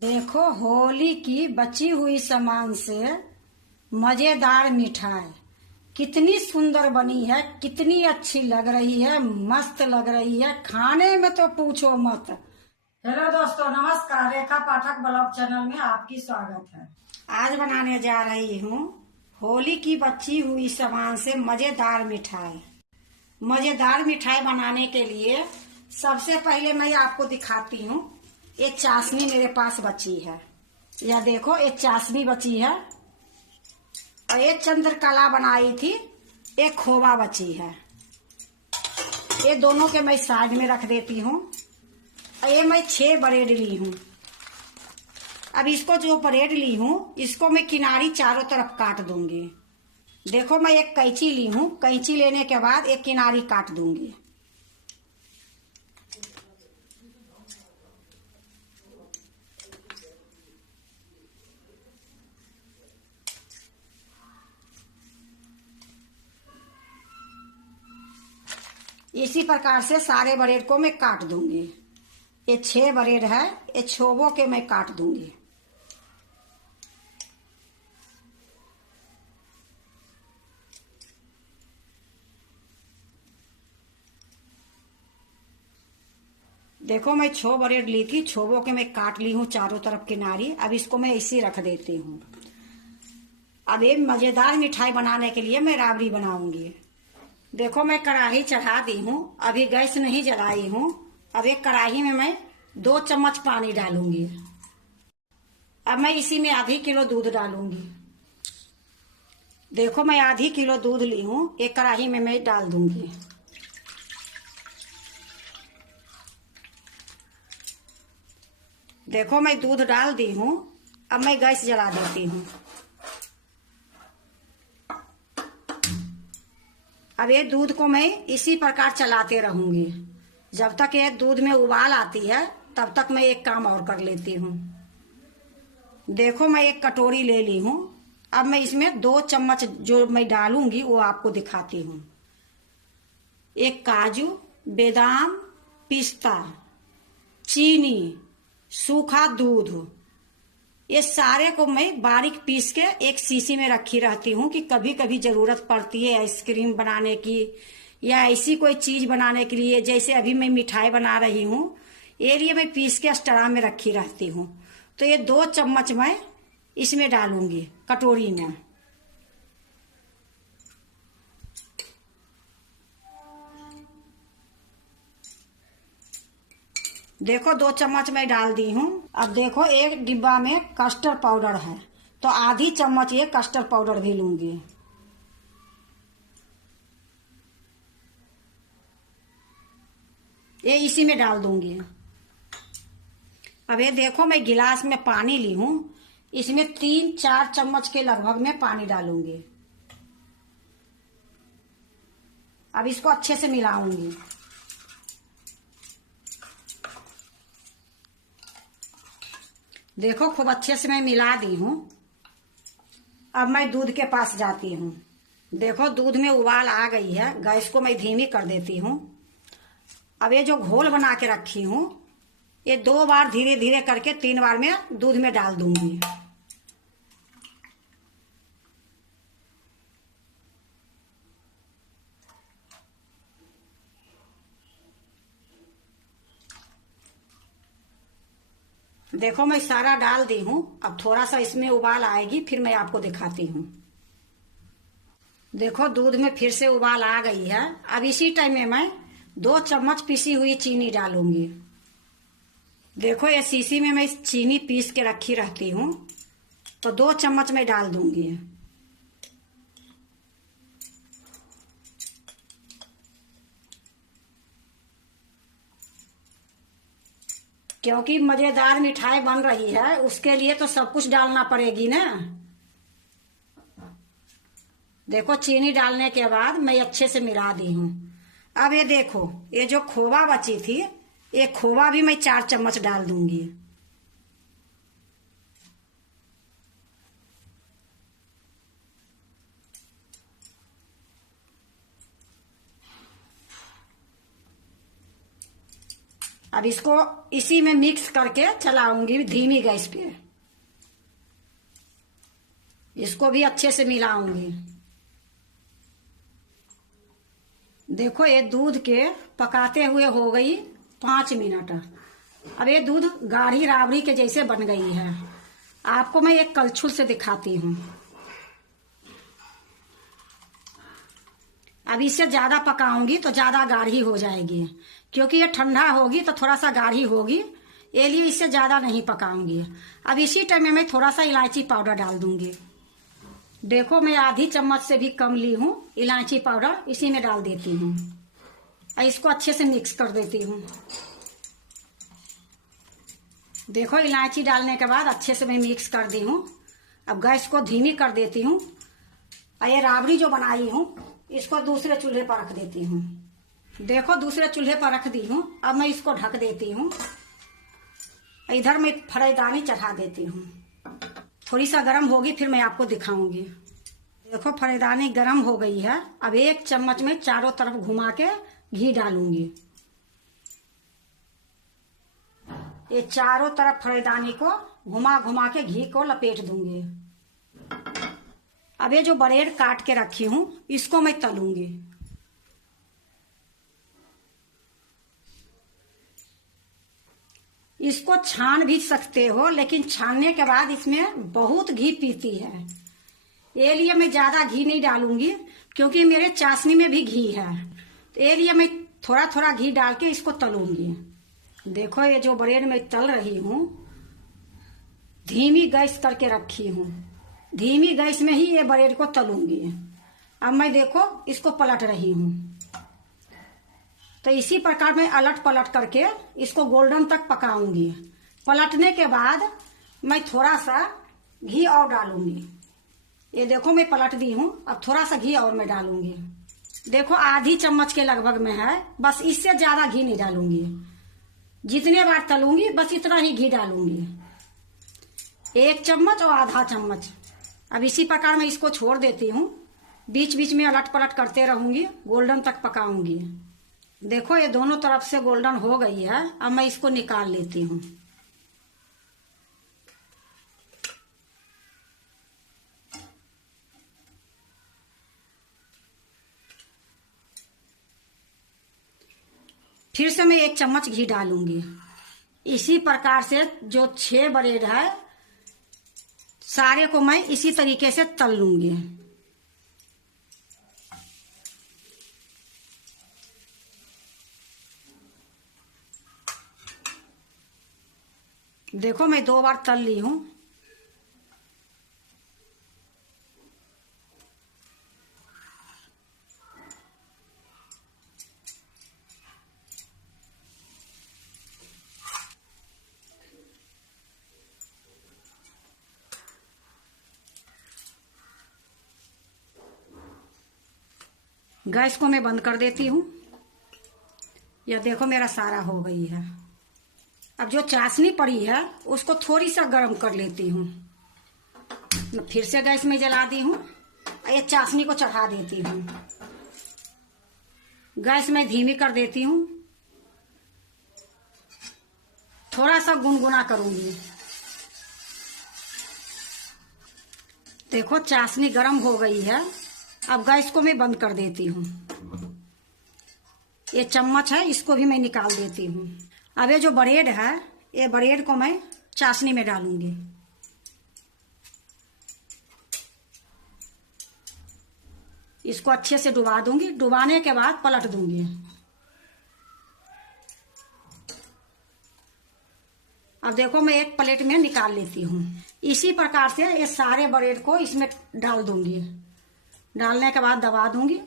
देखो, होली की बची हुई सामान से मजेदार मिठाई कितनी सुंदर बनी है, कितनी अच्छी लग रही है, मस्त लग रही है, खाने में तो पूछो मत। हेलो दोस्तों, नमस्कार। रेखा पाठक ब्लॉग चैनल में आपकी स्वागत है। आज बनाने जा रही हूँ होली की बची हुई सामान से मजेदार मिठाई। मजेदार मिठाई बनाने के लिए सबसे पहले मैं आपको दिखाती हूँ। एक चाशनी मेरे पास बची है, यह देखो, एक चाशनी बची है, और एक चंद्रकला बनाई थी, एक खोवा बची है। ये दोनों के मैं साइड में रख देती हूँ। और ये मैं 6 ब्रेड ली हूँ। अब इसको जो ब्रेड ली हूँ, इसको मैं किनारी चारों तरफ काट दूंगी। देखो, मैं एक कैंची ली हूँ, कैंची लेने के बाद एक किनारी काट दूंगी। इसी प्रकार से सारे ब्रेड को मैं काट दूंगी। ये 6 ब्रेड है, ये छोबों के मैं काट दूंगी। देखो, मैं 6 ब्रेड ली थी, छोबों के मैं काट ली हूँ चारों तरफ किनारी। अब इसको मैं इसी रख देती हूँ। अब एक मजेदार मिठाई बनाने के लिए मैं राबड़ी बनाऊंगी। देखो, मैं कढ़ाई चढ़ा दी हूँ, अभी गैस नहीं जलाई हूँ। अब एक कढ़ाई में मैं 2 चम्मच पानी डालूंगी। अब मैं इसी में आधी किलो दूध डालूंगी। देखो, मैं आधी किलो दूध ली हूँ, एक कढ़ाई में मैं डाल दूंगी। देखो, मैं दूध डाल दी हूँ। अब मैं गैस जला देती हूँ। अब ये दूध को मैं इसी प्रकार चलाते रहूंगी जब तक ये दूध में उबाल आती है। तब तक मैं एक काम और कर लेती हूँ। देखो, मैं एक कटोरी ले ली हूँ। अब मैं इसमें 2 चम्मच जो मैं डालूंगी वो आपको दिखाती हूँ। एक काजू, बादाम, पिस्ता, चीनी, सूखा दूध, ये सारे को मैं बारीक पीस के एक शीशी में रखी रहती हूँ कि कभी कभी जरूरत पड़ती है आइसक्रीम बनाने की या ऐसी कोई चीज बनाने के लिए। जैसे अभी मैं मिठाई बना रही हूँ, ये लिए मैं पीस के स्टरा में रखी रहती हूँ। तो ये 2 चम्मच मैं इसमें डालूंगी कटोरी में। देखो, 2 चम्मच मैं डाल दी हूँ। अब देखो, एक डिब्बा में कस्टर्ड पाउडर है, तो आधी चम्मच ये कस्टर्ड पाउडर भी लूंगी। ये इसी में डाल दूंगी। अब ये देखो, मैं गिलास में पानी ली हूँ, इसमें 3-4 चम्मच के लगभग में पानी डालूंगी। अब इसको अच्छे से मिलाऊंगी। देखो, खूब अच्छे से मैं मिला दी हूँ। अब मैं दूध के पास जाती हूँ। देखो, दूध में उबाल आ गई है, गैस को मैं धीमी कर देती हूँ। अब ये जो घोल बना के रखी हूँ, ये 2 बार धीरे धीरे करके 3 बार में दूध में डाल दूंगी। देखो, मैं सारा डाल दी हूँ। अब थोड़ा सा इसमें उबाल आएगी, फिर मैं आपको दिखाती हूँ। देखो, दूध में फिर से उबाल आ गई है। अब इसी टाइम में मैं 2 चम्मच पिसी हुई चीनी डालूंगी। देखो, ये शीशी में मैं चीनी पीस के रखी रहती हूँ, तो 2 चम्मच मैं डाल दूंगी। क्योंकि मजेदार मिठाई बन रही है, उसके लिए तो सब कुछ डालना पड़ेगी ना। देखो, चीनी डालने के बाद मैं अच्छे से मिला दी हूँ। अब ये देखो, ये जो खोवा बची थी, ये खोवा भी मैं 4 चम्मच डाल दूंगी। अब इसको इसी में मिक्स करके चलाऊंगी धीमी गैस पे। इसको भी अच्छे से मिलाऊंगी। देखो ये दूध के पकाते हुए हो गई 5 मिनट। अब ये दूध गाढ़ी राबड़ी के जैसे बन गई है। आपको मैं एक कलछुल से दिखाती हूँ। अब इससे ज्यादा पकाऊंगी तो ज्यादा गाढ़ी हो जाएगी, क्योंकि ये ठंडा होगी तो थोड़ा सा गाढ़ी होगी, ये लिए इससे ज्यादा नहीं पकाऊंगी। अब इसी टाइम में मैं थोड़ा सा इलायची पाउडर डाल दूंगी। देखो मैं आधी चम्मच से भी कम ली हूँ इलायची पाउडर, इसी में डाल देती हूँ। इसको अच्छे से मिक्स कर देती हूँ। देखो इलायची डालने के बाद अच्छे से मैं मिक्स कर दी हूँ। अब गैस को धीमी कर देती हूँ। ये राबड़ी जो बनाई हूँ इसको दूसरे चूल्हे पर रख देती हूँ। देखो दूसरे चूल्हे पर रख दी हूँ। अब मैं इसको ढक देती हूँ। इधर मैं फरेदानी चढ़ा देती हूँ। थोड़ी सा गर्म होगी फिर मैं आपको दिखाऊंगी। देखो फरेदानी गर्म हो गई है। अब 1 चम्मच में चारों तरफ घुमा के घी डालूंगी। ये चारों तरफ फरेदानी को घुमा घुमा के घी को लपेट दूंगी। अब ये जो ब्रेड काट के रखी हूं इसको मैं तलूंगी। इसको छान भी सकते हो, लेकिन छानने के बाद इसमें बहुत घी पीती है, ये लिए मैं ज्यादा घी नहीं डालूंगी, क्योंकि मेरे चाशनी में भी घी है। तो ये लिए मैं थोड़ा थोड़ा घी डाल के इसको तलूंगी। देखो ये जो ब्रेड मैं तल रही हूँ धीमी गैस करके रखी हूँ। धीमी गैस में ही ये ब्रेड को तलूंगी। अब मैं देखो इसको पलट रही हूँ। तो इसी प्रकार मैं अलट पलट करके इसको गोल्डन तक पकाऊंगी। पलटने के बाद मैं थोड़ा सा घी और डालूंगी। ये देखो मैं पलट दी हूँ। अब थोड़ा सा घी और मैं डालूंगी। देखो आधी चम्मच के लगभग में है, बस इससे ज्यादा घी नहीं डालूंगी। जितने बार तलूंगी बस इतना ही घी डालूंगी, 1 चम्मच और आधा चम्मच। अब इसी प्रकार मैं इसको छोड़ देती हूँ। बीच बीच में अलट पलट करते रहूंगी, गोल्डन तक पकाऊंगी। देखो ये दोनों तरफ से गोल्डन हो गई है। अब मैं इसको निकाल लेती हूँ। फिर से मैं 1 चम्मच घी डालूंगी। इसी प्रकार से जो 6 ब्रेड है सारे को मैं इसी तरीके से तल लूंगी। देखो मैं 2 बार तल ली हूं। गैस को मैं बंद कर देती हूँ। यह देखो मेरा सारा हो गई है। अब जो चाशनी पड़ी है उसको थोड़ी सा गर्म कर लेती हूँ। फिर से गैस में जला दी हूँ। ये चाशनी को चढ़ा देती हूँ। गैस में धीमी कर देती हूँ। थोड़ा सा गुनगुना करूंगी। देखो चाशनी गर्म हो गई है। अब गैस को मैं बंद कर देती हूँ। ये चम्मच है इसको भी मैं निकाल देती हूँ। अब ये जो ब्रेड है ये ब्रेड को मैं चाशनी में डालूंगी। इसको अच्छे से डुबा दूंगी। डुबाने के बाद पलट दूंगी। अब देखो मैं एक प्लेट में निकाल लेती हूँ। इसी प्रकार से ये सारे ब्रेड को इसमें डाल दूंगी। डालने के बाद दबा दूंगी।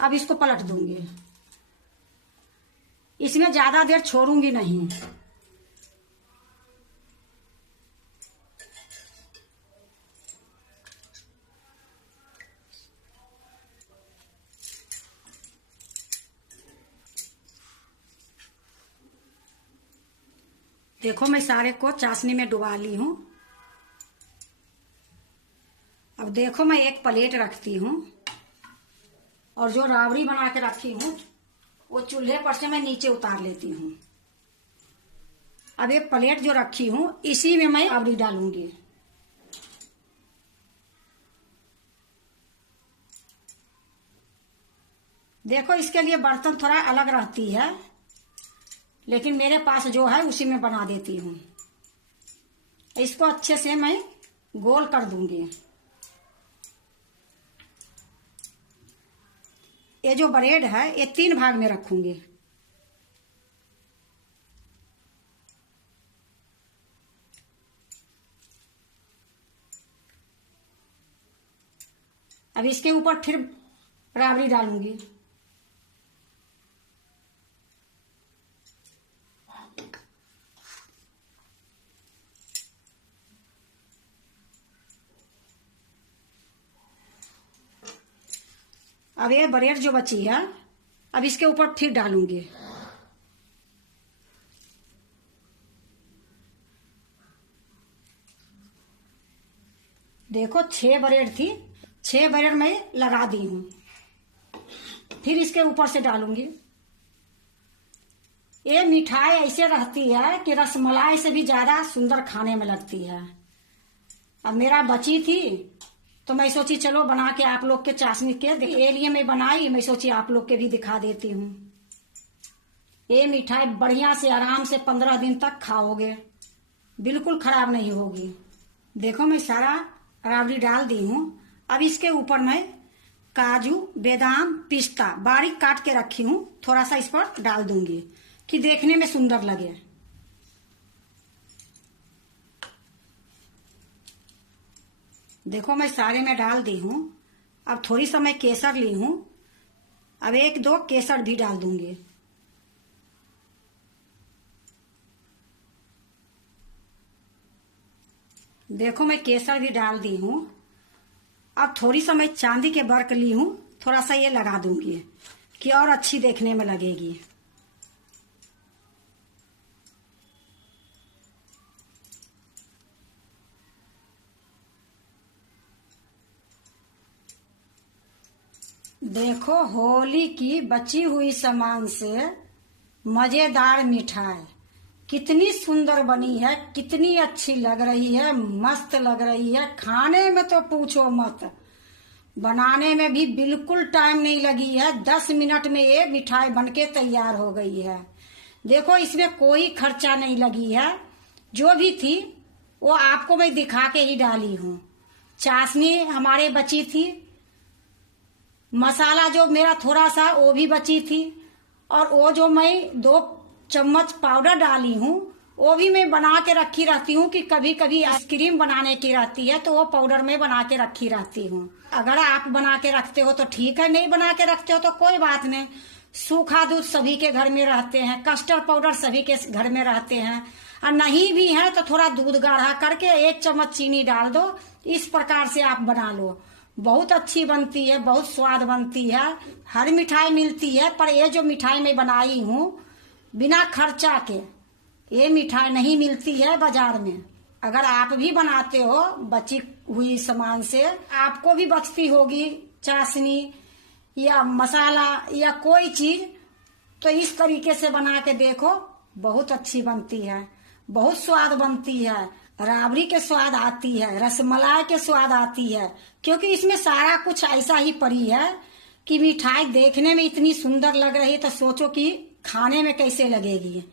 अब इसको पलट दूंगी। इसमें ज्यादा देर छोड़ूंगी नहीं। देखो मैं सारे को चाशनी में डुबा ली हूं। अब देखो मैं एक प्लेट रखती हूँ और जो राबड़ी बना के रखी हूँ वो चूल्हे पर से मैं नीचे उतार लेती हूँ। अब ये प्लेट जो रखी हूं इसी में मैं राबड़ी डालूंगी। देखो इसके लिए बर्तन थोड़ा अलग रहती है, लेकिन मेरे पास जो है उसी में बना देती हूँ। इसको अच्छे से मैं गोल कर दूंगी। ये जो ब्रेड है ये 3 भाग में रखूंगी। अब इसके ऊपर फिर राबड़ी डालूंगी। अब ये ब्रेड जो बची है अब इसके ऊपर फिर डालूंगी। देखो 6 ब्रेड थी, 6 ब्रेड मैं लगा दी हूं। फिर इसके ऊपर से डालूंगी। ये मिठाई ऐसे रहती है कि रसमलाई से भी ज्यादा सुंदर खाने में लगती है। अब मेरा बची थी तो मैं सोची चलो बना के आप लोग के चाशनी के ये लिए मैं बनाई, मैं सोची आप लोग के भी दिखा देती हूँ। ये मिठाई बढ़िया से आराम से 15 दिन तक खाओगे, बिल्कुल खराब नहीं होगी। देखो मैं सारा राबड़ी डाल दी हूँ। अब इसके ऊपर मैं काजू, बादाम, पिस्ता बारीक काट के रखी हूँ, थोड़ा सा इस पर डाल दूंगी कि देखने में सुंदर लगे। देखो मैं सारे में डाल दी हूँ। अब थोड़ी सा मैं केसर ली हूँ, अब 1-2 केसर भी डाल दूंगी। देखो मैं केसर भी डाल दी हूँ। अब थोड़ी सा मैं चांदी के बर्क ली हूँ, थोड़ा सा ये लगा दूंगी कि और अच्छी देखने में लगेगी। देखो होली की बची हुई सामान से मजेदार मिठाई कितनी सुंदर बनी है, कितनी अच्छी लग रही है, मस्त लग रही है। खाने में तो पूछो मत, बनाने में भी बिल्कुल टाइम नहीं लगी है। 10 मिनट में ये मिठाई बनके तैयार हो गई है। देखो इसमें कोई खर्चा नहीं लगी है, जो भी थी वो आपको मैं दिखा के ही डाली हूँ। चाशनी हमारे बची थी, मसाला जो मेरा थोड़ा सा वो भी बची थी, और वो जो मैं 2 चम्मच पाउडर डाली हूँ वो भी मैं बना के रखी रहती हूँ कि कभी कभी आइसक्रीम बनाने की रहती है तो वो पाउडर में बना के रखी रहती हूँ। अगर आप बना के रखते हो तो ठीक है, नहीं बना के रखते हो तो कोई बात नहीं। सूखा दूध सभी के घर में रहते हैं, कस्टर्ड पाउडर सभी के घर में रहते हैं, और नहीं भी है तो थोड़ा दूध गाढ़ा करके 1 चम्मच चीनी डाल दो। इस प्रकार से आप बना लो, बहुत अच्छी बनती है, बहुत स्वाद बनती है। हर मिठाई मिलती है, पर ये जो मिठाई मैं बनाई हूँ बिना खर्चा के, ये मिठाई नहीं मिलती है बाजार में। अगर आप भी बनाते हो बची हुई सामान से, आपको भी बचती होगी चाशनी या मसाला या कोई चीज, तो इस तरीके से बना के देखो, बहुत अच्छी बनती है, बहुत स्वाद बनती है। राबड़ी के स्वाद आती है, रसमलाई के स्वाद आती है, क्योंकि इसमें सारा कुछ ऐसा ही पड़ी है कि मिठाई देखने में इतनी सुंदर लग रही है तो सोचो कि खाने में कैसे लगेगी।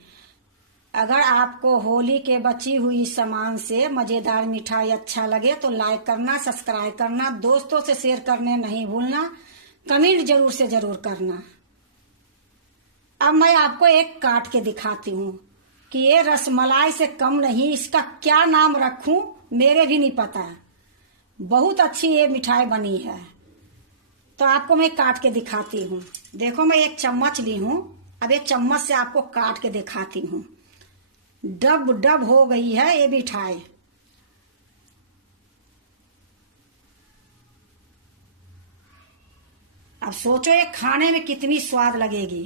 अगर आपको होली के बची हुई सामान से मजेदार मिठाई अच्छा लगे तो लाइक करना, सब्सक्राइब करना, दोस्तों से शेयर करने नहीं भूलना, कमेंट जरूर से जरूर करना। अब मैं आपको एक काट के दिखाती हूँ कि ये रसमलाई से कम नहीं, इसका क्या नाम रखूं मेरे भी नहीं पता है। बहुत अच्छी ये मिठाई बनी है, तो आपको मैं काट के दिखाती हूँ। देखो मैं 1 चम्मच ली हूँ, अब 1 चम्मच से आपको काट के दिखाती हूँ। डब डब हो गई है ये मिठाई। अब सोचो ये खाने में कितनी स्वाद लगेगी।